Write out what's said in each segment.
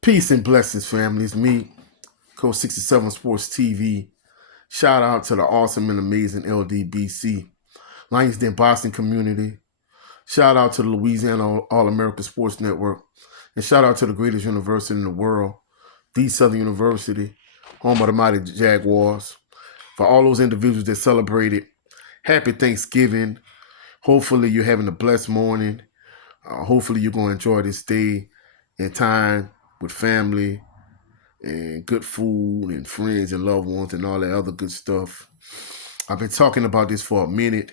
Peace and blessings, family. It's me, Coach 67 Sports TV. Shout out to the awesome and amazing LDBC, Lions Den Boston community. Shout out to the Louisiana All-American Sports Network. And shout out to the greatest university in the world, the Southern University, home of the mighty Jaguars. For all those individuals that celebrated, happy Thanksgiving. Hopefully you're having a blessed morning. Hopefully you're going to enjoy this day and time with family and good food and friends and loved ones and all that other good stuff. I've been talking about this for a minute,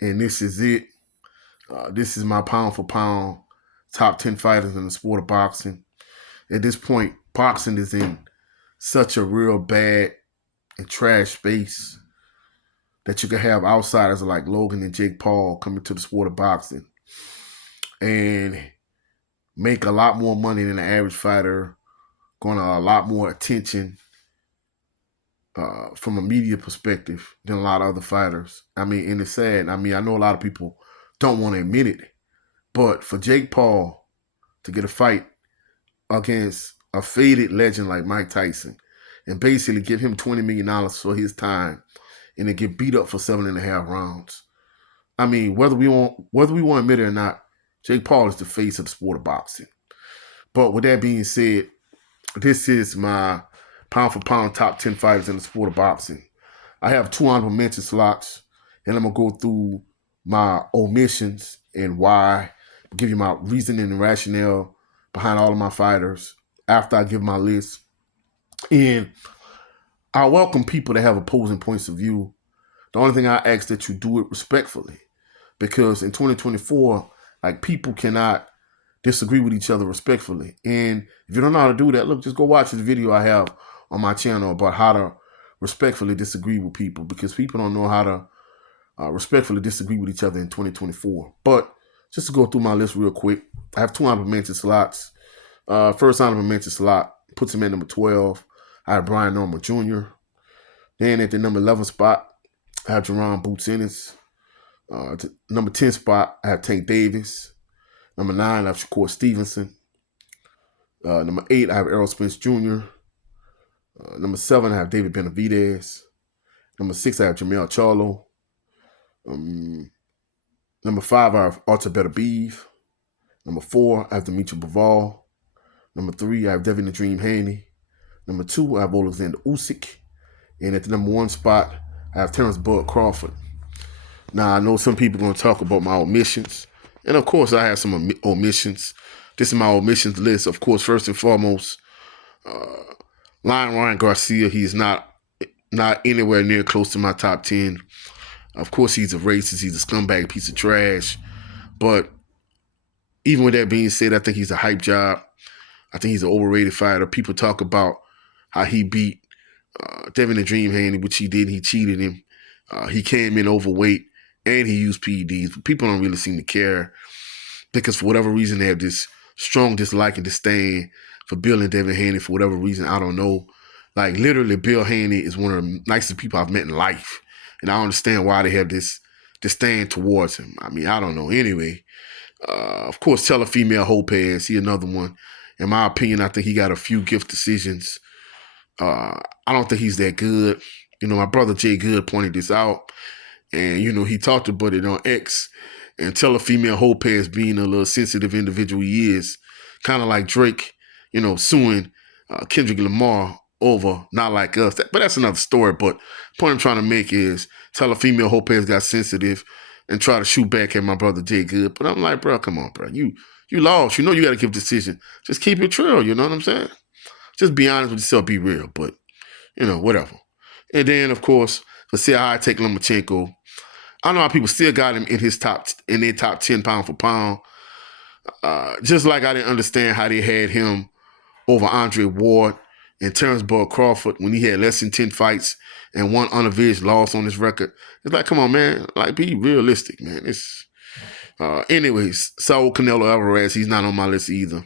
and this is it. This is my pound for pound top 10 fighters in the sport of boxing. At this point, boxing is in such a real bad and trash space that you can have outsiders like Logan and Jake Paul coming to the sport of boxing and make a lot more money than the average fighter, going to a lot more attention from a media perspective than a lot of other fighters. I mean, and it's sad. I mean, I know a lot of people don't want to admit it, but for Jake Paul to get a fight against a faded legend like Mike Tyson and basically give him $20 million for his time and then get beat up for 7.5 rounds. I mean, whether we want to admit it or not, Jake Paul is the face of the sport of boxing. But with that being said, this is my pound for pound top 10 fighters in the sport of boxing. I have 2 honorable mention slots, and I'm going to go through my omissions and why, give you my reasoning and rationale behind all of my fighters after I give my list. And I welcome people that have opposing points of view. The only thing I ask that you do it respectfully, because in 2024, like, people cannot disagree with each other respectfully. And if you don't know how to do that, look, just go watch this video I have on my channel about how to respectfully disagree with people, because people don't know how to respectfully disagree with each other in 2024. But just to go through my list real quick, I have 2 honorable mention slots. First honorable mention slot puts him at number 12. I have Brian Norman Jr. Then at the number 11 spot, I have Jerron Boots Ennis. Number 10 spot, I have Tank Davis. Number 9, I have Shakur Stevenson. Number 8, I have Errol Spence Jr. Number 7, I have David Benavidez. Number 6, I have Jamel Charlo. Number 5, I have Artur Beterbiev. Number 4, I have Dimitri Bivol. Number 3, I have Devin the Dream Haney. Number 2, I have Alexander Usyk. And at the number 1 spot, I have Terrence Bud Crawford. Now, I know some people are going to talk about my omissions. And, of course, I have some omissions. This is my omissions list. Of course, first and foremost, Ryan Garcia, he's not anywhere near close to my top 10. Of course, he's a racist. He's a scumbag piece of trash. But even with that being said, I think he's a hype job. I think he's an overrated fighter. People talk about how he beat Devin the Dream Haney, which he did. He cheated him. He came in overweight, and he used PEDs. But people don't really seem to care, because for whatever reason, they have this strong dislike and disdain for Bill and Devin Haney. For whatever reason, I don't know. Like, literally, Bill Haney is one of the nicest people I've met in life. And I don't understand why they have this disdain towards him. I mean, I don't know. Anyway, of course, Telefemale Lopez, he another one. In my opinion, I think he got a few gift decisions. I don't think he's that good. You know, my brother Jay Good pointed this out. And, you know, he talked about it on X. And Telefemale Lopez, being a little sensitive individual he is, kind of like Drake, you know, suing Kendrick Lamar over Not Like Us. But that's another story. But the point I'm trying to make is Telefemale Lopez got sensitive and tried to shoot back at my brother Jay Good. But I'm like, bro, come on, bro. You lost. You know you got to give a decision. Just keep it real. You know what I'm saying? Just be honest with yourself. Be real. But, you know, whatever. And then, of course, let's see how I take Lomachenko. I know how people still got him in their top 10 pound for pound. Just like I didn't understand how they had him over Andre Ward and Terrence Bud Crawford when he had less than 10 fights and one unavenged loss on his record. It's like, come on, man. Like, be realistic, man. Anyways, Saul Canelo Alvarez, he's not on my list either.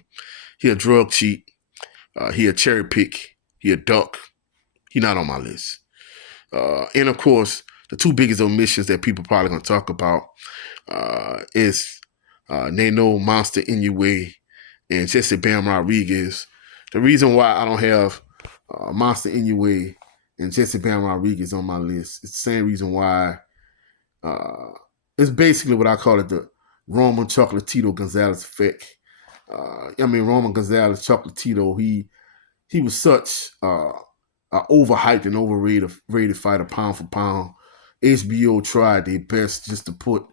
He a drug cheat. He a cherry pick. He a duck. He not on my list. And, of course, the 2 biggest omissions that people probably going to talk about is Nano Monster Inoue and Jesse Bam Rodriguez. The reason why I don't have Monster Inoue and Jesse Bam Rodriguez on my list, it's the same reason why uh, it's basically what I call it, the Roman Chocolatito Gonzalez effect. Roman Gonzalez Chocolatito, he was such a overhyped and overrated rated fighter pound for pound. HBO tried their best just to put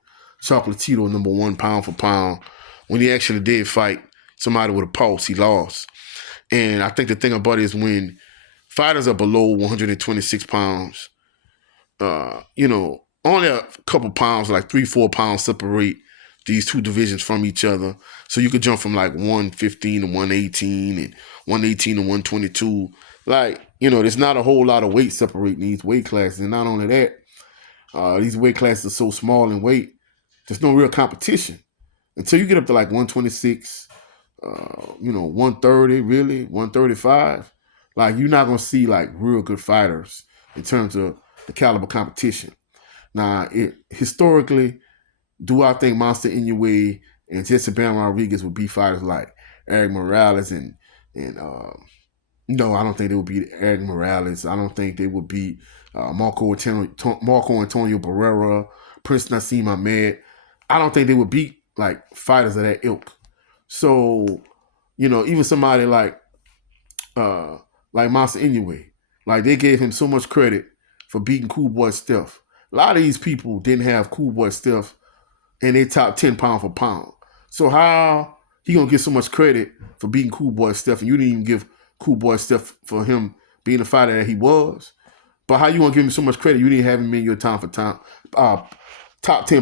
Chocolatito number one pound for pound. When he actually did fight somebody with a pulse, he lost. And I think the thing about it is when fighters are below 126 pounds, only a couple pounds, like 3-4 pounds, separate these two divisions from each other. So you could jump from like 115 to 118 and 118 to 122. Like, there's not a whole lot of weight separating these weight classes. And not only that, these weight classes are so small in weight, there's no real competition. Until you get up to like 126, 130, really, 135, like you're not going to see like real good fighters in terms of the caliber competition. Now, historically, do I think Monster Inoue and Jesse Bam Rodriguez would be fighters like Eric Morales and no, I don't think they would beat Eric Morales. I don't think they would beat Marco Antonio Barrera, Prince Nassim Ahmed. I don't think they would beat like fighters of that ilk. So, even somebody like Monster Inoue, like they gave him so much credit for beating Cool Boy Steph. A lot of these people didn't have Cool Boy Steph in their top 10 pound for pound. So how he gonna get so much credit for beating Cool Boy Steph and you didn't even give Cool Boy Steph for him being the fighter that he was? But how you gonna give him so much credit? You didn't have him in your top 10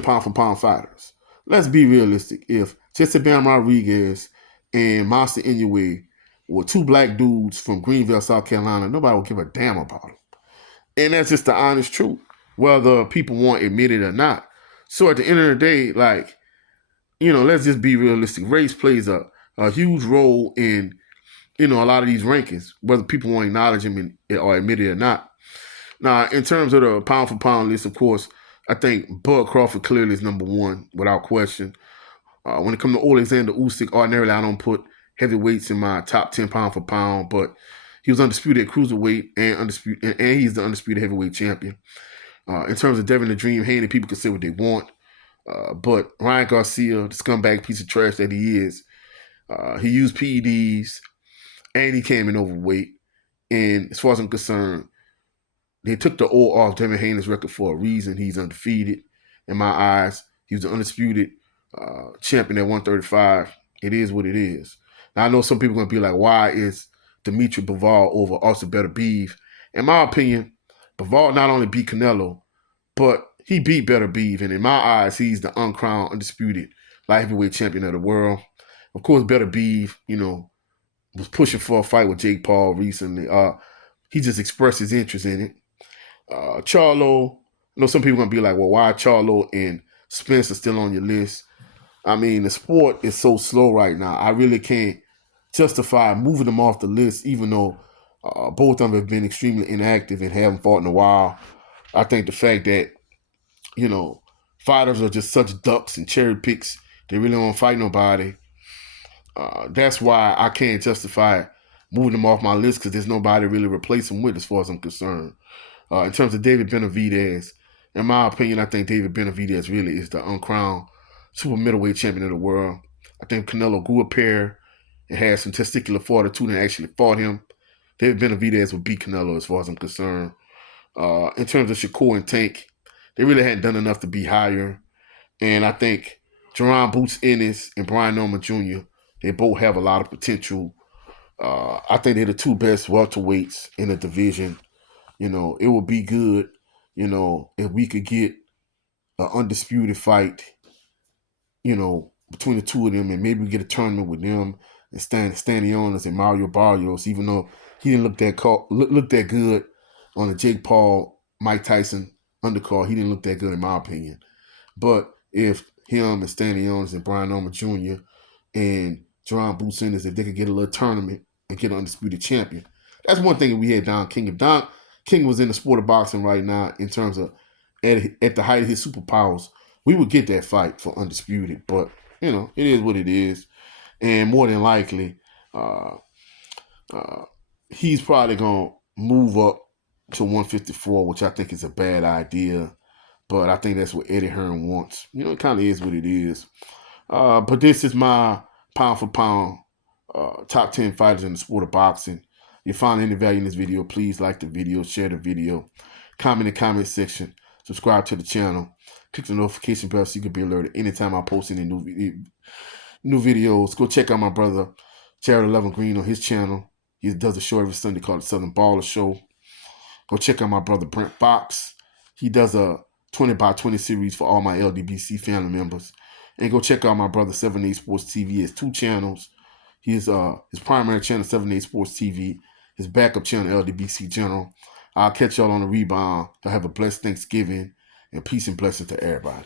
pound for pound fighters. Let's be realistic. If Jesse Bam Rodriguez and Monster Inoue were two black dudes from Greenville, South Carolina, nobody would give a damn about them. And that's just the honest truth, whether people want to admit it or not. So at the end of the day, let's just be realistic. Race plays a huge role in, a lot of these rankings, whether people want to acknowledge them or admit it or not. Now, in terms of the pound for pound list, of course, I think Bud Crawford clearly is number one, without question. When it comes to Alexander Usyk, ordinarily I don't put heavyweights in my top 10 pound for pound, but he was undisputed at cruiserweight and he's the undisputed heavyweight champion. In terms of Devin the Dream Haney, people can say what they want. But Ryan Garcia, the scumbag piece of trash that he is, he used PEDs and he came in overweight. And as far as I'm concerned, they took the O off Devin Haney's record for a reason. He's undefeated. In my eyes, he was the undisputed champion at 135. It is what it is. Now, I know some people are going to be like, why is Dimitri Bivol over Austin Beterbiev? In my opinion, Bivol not only beat Canelo, but he beat Beterbiev. And in my eyes, he's the uncrowned, undisputed light heavyweight champion of the world. Of course, Beterbiev, was pushing for a fight with Jake Paul recently. He just expressed his interest in it. Charlo, I know some people are going to be like, well, why Charlo and Spence are still on your list? I mean, the sport is so slow right now. I really can't justify moving them off the list, even though both of them have been extremely inactive and haven't fought in a while. I think the fact that, fighters are just such ducks and cherry picks, they really don't fight nobody. That's why I can't justify moving them off my list, because there's nobody really replace them with, as far as I'm concerned. In terms of David Benavidez, in my opinion, I think David Benavidez really is the uncrowned super middleweight champion of the world. I think Canelo grew a pair and had some testicular fortitude and actually fought him. David Benavidez would beat Canelo, as far as I'm concerned. In terms of Shakur and Tank, they really hadn't done enough to be higher. And I think Jerron Boots Ennis and Brian Norman Jr., they both have a lot of potential. I think they're the two best welterweights in the division. It would be good, if we could get an undisputed fight, between the two of them, and maybe we get a tournament with them and Stanionis and Mario Barrios, even though he didn't look that good on the Jake Paul, Mike Tyson undercard. He didn't look that good in my opinion. But if him and Stanionis and Brian Norman Jr. and Jerron Boots Ennis, if they could get a little tournament and get an undisputed champion, that's one thing that we had Don King. If Don King was in the sport of boxing right now, in terms of at the height of his superpowers, we would get that fight for undisputed. But it is what it is, and more than likely, He's probably going to move up to 154, which I think is a bad idea. But I think that's what Eddie Hearn wants. You know, it kind of is what it is. But this is my pound for pound top 10 fighters in the sport of boxing. If you find any value in this video, please like the video, share the video, comment in the comment section, subscribe to the channel, click the notification bell so you can be alerted anytime I post any new videos. Go check out my brother, Jared 11 Green, on his channel. He does a show every Sunday called the Southern Baller Show. Go check out my brother, Brent Box. He does a 20 by 20 series for all my LDBC family members. And go check out my brother, 7A Sports TV. He has 2 channels. His primary channel, 7A Sports TV. His backup channel, LDBC General. I'll catch y'all on the rebound. Y'all have a blessed Thanksgiving. And peace and blessings to everybody.